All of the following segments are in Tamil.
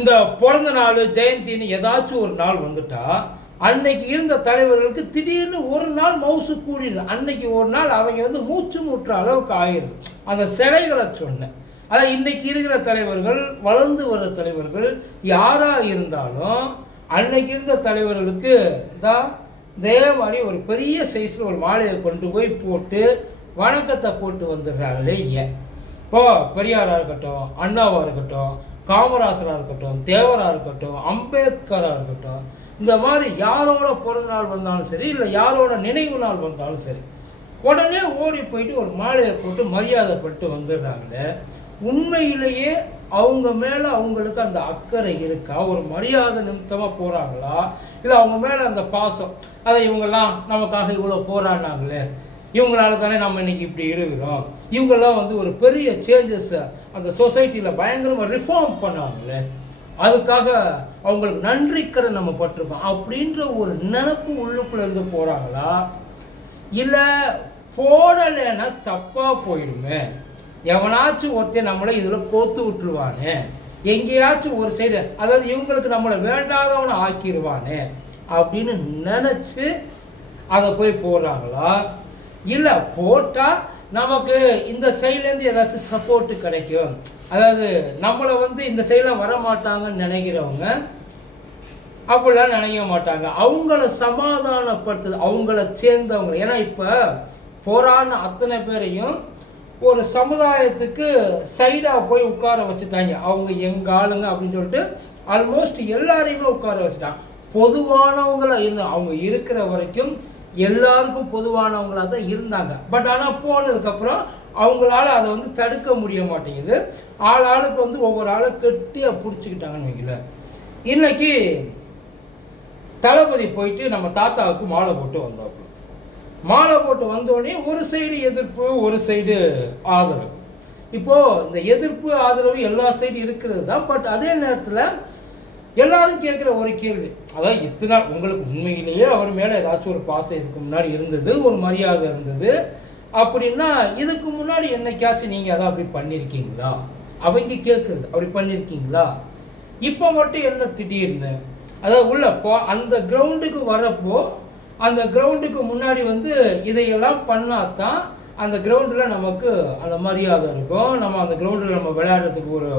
இந்த பிறந்த நாள் ஜெயந்தின்னு ஏதாச்சும் ஒரு நாள் வந்துட்டா அன்னைக்கு இருந்த தலைவர்களுக்கு திடீர்னு ஒரு நாள் மவுசு கூடிடுது. அன்னைக்கு ஒரு நாள் அவங்க வந்து மூச்சு முற்ற அளவுக்கு ஆயிடுது. அந்த சிலைகளை சொன்னேன். அதான் இன்னைக்கு இருக்கிற தலைவர்கள் வளர்ந்து வர தலைவர்கள் யாராக இருந்தாலும் அன்னைக்கு இருந்த தலைவர்களுக்கு தான் இதே மாதிரி ஒரு பெரிய சைஸில் ஒரு மாலையை கொண்டு போய் போட்டு வணக்கத்தை போட்டு வந்துடுறாங்களே ஏன் இப்போ பெரியாராக இருக்கட்டும் அண்ணாவாக இருக்கட்டும் காமராசராக இருக்கட்டும் தேவராக இருக்கட்டும் அம்பேத்கராக இருக்கட்டும் இந்த மாதிரி யாரோட பிறந்த நாள் வந்தாலும் சரி இல்லை யாரோட நினைவு நாள் வந்தாலும் சரி உடனே ஓடி போயிட்டு ஒரு மாலையை போட்டு மரியாதை பட்டு வந்துடுறாங்களே உண்மையிலேயே அவங்க மேலே அவங்களுக்கு அந்த அக்கறை இருக்கா? ஒரு மரியாதை நிமித்தமாக போகிறாங்களா இல்லை அவங்க மேலே அந்த பாசம் அதை இவங்கெல்லாம் நமக்காக இவ்வளோ போராடினாங்களே இவங்களால தானே நம்ம இன்னைக்கு இப்படி இருக்கிறோம். இவங்கெல்லாம் வந்து ஒரு பெரிய சேஞ்சஸை அந்த சொசைட்டியில் பயங்கரமாக ரிஃபார்ம் பண்ணாங்களே. அதுக்காக அவங்களுக்கு நன்றிக்கடன் நம்ம பட்டிருக்கோம். அப்படின்ற ஒரு நினப்பு உள்ளுக்குள்ள இருந்து போகிறாங்களா இல்லை போடலைன்னா தப்பாக போயிடுமே. எவனாச்சும் ஒருத்தன் நம்மளை இதில் கோத்து விட்டுருவானே. எங்கேயாச்சும் ஒரு சைடு அதாவது இவங்களுக்கு நம்மளை வேண்டாதவனை ஆக்கிடுவானே அப்படின்னு நினச்சி அதை போய் போடுறாங்களா? இல்லை போட்டால் நமக்கு இந்த சைட்லேருந்து ஏதாச்சும் சப்போர்ட்டு கிடைக்கும். அதாவது நம்மளை வந்து இந்த சைடில் வர மாட்டாங்கன்னு நினைக்கிறவங்க அப்படிலாம் நினைக்க மாட்டாங்க. அவங்கள சமாதானப்படுத்துது அவங்கள சேர்ந்தவங்க. ஏன்னா இப்போ போராடின அத்தனை பேரையும் ஒரு சமுதாயத்துக்கு சைடாக போய் உட்கார வச்சுட்டாங்க. அவங்க எங்க ஆளுங்க அப்படின்னு சொல்லிட்டு ஆல்மோஸ்ட் எல்லாரையுமே உட்கார வச்சுட்டாங்க. பொதுவானவங்களாக இருந்த அவங்க இருக்கிற வரைக்கும் எல்லாருக்கும் பொதுவானவங்களாக தான் இருந்தாங்க. பட் ஆனால் போனதுக்கப்புறம் அவங்களால அதை வந்து தடுக்க முடிய மாட்டேங்குது. ஆள் ஆளுக்கு வந்து ஒவ்வொரு ஆளை கெட்டியாக பிடிச்சிக்கிட்டாங்கன்னு வைங்களேன். இன்னைக்கு தளபதி போயிட்டு நம்ம தாத்தாவுக்கு மாலை போட்டு வந்தாப்புல. மாலை போட்டு வந்தோடனே ஒரு சைடு எதிர்ப்பு ஒரு சைடு ஆதரவு. இப்போது இந்த எதிர்ப்பு ஆதரவு எல்லா சைடு இருக்கிறது தான். பட் அதே நேரத்தில் எல்லாரும் கேட்குற ஒரு கேள்வி. அதான் இத்தனை நாள் உங்களுக்கு உண்மையிலேயே அவர் மேலே ஏதாச்சும் ஒரு பாசம் இதுக்கு முன்னாடி இருந்தது ஒரு மரியாதை இருந்தது. அப்படின்னா இதுக்கு முன்னாடி என்னைக்காச்சும் நீங்கள் அதை அப்படி பண்ணியிருக்கீங்களா அவங்க கேட்குறது அப்படி பண்ணியிருக்கீங்களா இப்போ மட்டும் என்ன திடீர்னு? அதாவது உள்ள போ அந்த கிரவுண்டுக்கு வரப்போ அந்த கிரவுண்டுக்கு முன்னாடி வந்து இதையெல்லாம் பண்ணாதான் அந்த கிரவுண்டில் நமக்கு அந்த மரியாதை இருக்கும். நம்ம அந்த கிரவுண்டில் நம்ம விளையாடுறதுக்கு ஒரு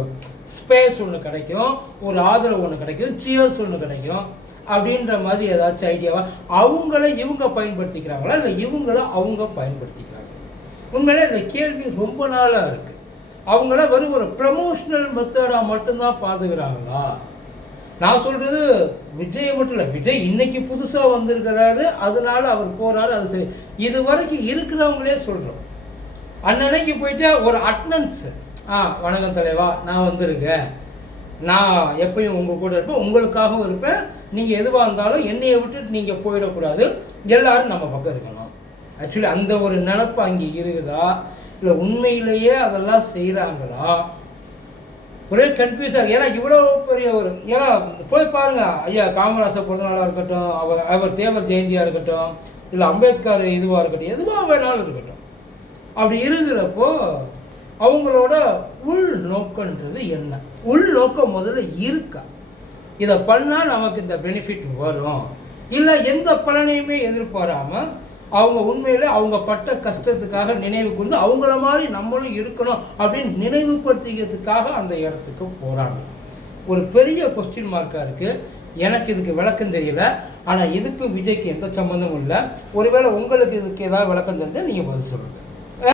ஸ்பேஸ் ஒன்று கிடைக்கும் ஒரு ஆதரவு ஒன்று கிடைக்கும் சியர்ஸ் ஒன்று கிடைக்கும் அப்படின்ற மாதிரி ஏதாச்சும் ஐடியாவா அவங்கள இவங்க பயன்படுத்திக்கிறாங்களா? இல்லை இவங்கள அவங்க பயன்படுத்திக்கிறாங்க? உண்மையிலே இந்த கேள்வி ரொம்ப நாளாக இருக்குது அவங்கள வெறும் ஒரு ப்ரமோஷனல் மெத்தடாக மட்டும்தான் பார்த்துக்கிறாங்களா நான் சொல்கிறது விஜய் மட்டும் இல்லை விஜய் இன்னைக்கு புதுசாக வந்திருக்கிறாரு அதனால அவர் போகிறாரு அது சரி. இது வரைக்கும் இருக்கிறவங்களே சொல்கிறோம் அன்னன்னைக்கு போயிட்டு ஒரு அட்டனன்ஸ் ஆ வணக்கம் தலைவா. நான் வந்திருக்கேன். நான் எப்பயும் உங்கள் கூட இருப்பேன். உங்களுக்காகவும் இருப்பேன். நீங்கள் எதுவாக இருந்தாலும் என்னையை விட்டுட்டு நீங்கள் போயிடக்கூடாது. எல்லாரும் நம்ம பக்கம் இருக்கணும். ஆக்சுவலி அந்த ஒரு நினப்பு அங்கே இருக்குதா? இல்லை உண்மையிலேயே அதெல்லாம் செய்கிறாங்களா ஒரே கன்ஃபியூஸாக இருக்குது ஏன்னா இவ்வளோ பெரிய ஒரு ஏன்னா போய் பாருங்கள் ஐயா காமராசர் பிறந்த நாளாக இருக்கட்டும் அவர் அவர் தேவர் ஜெயந்தியாக இருக்கட்டும் இல்லை அம்பேத்கர் இதுவாக இருக்கட்டும் எதுவாக வேணாலும் இருக்கட்டும். அப்படி இருக்கிறப்போ அவங்களோட உள் நோக்கன்றது என்ன? உள் நோக்கம் முதல்ல இருக்கா? இதை பண்ணால் நமக்கு இந்த பெனிஃபிட் வரும். இல்லை எந்த பலனையுமே எதிர்பாராமல் அவங்க உண்மையில் அவங்க பட்ட கஷ்டத்துக்காக நினைவு கூர்ந்து அவங்கள மாதிரி நம்மளும் இருக்கணும் அப்படின்னு நினைவுபடுத்திக்கிறதுக்காக அந்த இடத்துக்கு போகிறாங்க ஒரு பெரிய கொஸ்டின் மார்க்காக இருக்குது எனக்கு இதுக்கு விளக்கம் தெரியல. ஆனால் இதுக்கும் விஜய்க்கு எந்த சம்மந்தமும் இல்லை. ஒருவேளை உங்களுக்கு இதுக்கு ஏதாவது விளக்கம் தெரிஞ்சால் நீங்கள் பதில் சொல்லுங்கள்